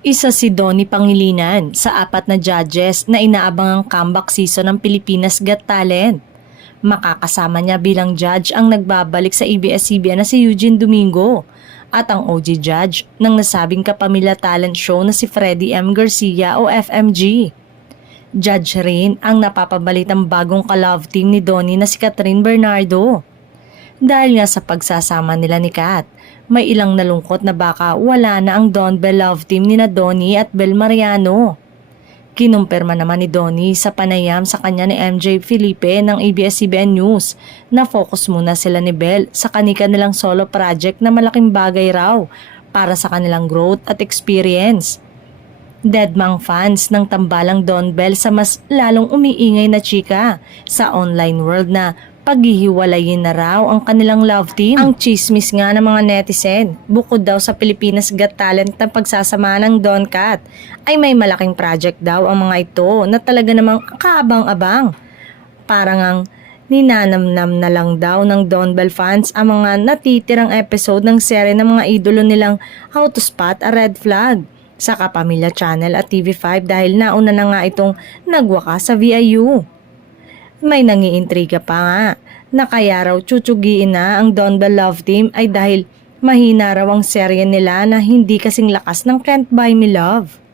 Isa si Donnie Pangilinan sa 4 na judges na inaabang ang comeback season ng Pilipinas Got Talent. Makakasama niya bilang judge ang nagbabalik sa ABS-CBN na si Eugene Domingo at ang OG judge ng nasabing kapamilya talent show na si Freddie M. Garcia o FMG. Judge rin ang napapabalitang bagong ka-love team ni Donnie na si Catherine Bernardo. Dahil nga sa pagsasama nila ni Kat, may ilang nalungkot na baka wala na ang Don Bell love team ni na Donnie at Bel Mariano. Kinumpirma naman ni Donnie sa panayam sa kanya ni MJ Felipe ng ABS-CBN News na focus muna sila ni Bel sa kanika nilang solo project na malaking bagay raw para sa kanilang growth at experience. Deadmang fans ng tambalang Don Bell sa mas lalong umiingay na chika sa online world na paghihiwalayin na raw ang kanilang love team. Ang chismis nga ng mga netizen, bukod daw sa Pilipinas Got Talent na pagsasama ng Don Cat, ay may malaking project daw ang mga ito na talaga namang kaabang-abang. Parang ang ninanamnam na lang daw ng Don Bell fans ang mga natitirang episode ng serye ng mga idolo nilang How to Spot a Red Flag sa Kapamilya Channel at TV5 dahil nauna na nga itong nagwakas sa VIU. May nangiintriga pa nga na kaya raw tsutsugin na ang Don Bell Love Team ay dahil mahina raw ang serye nila na hindi kasing lakas ng Can't Buy Me Love.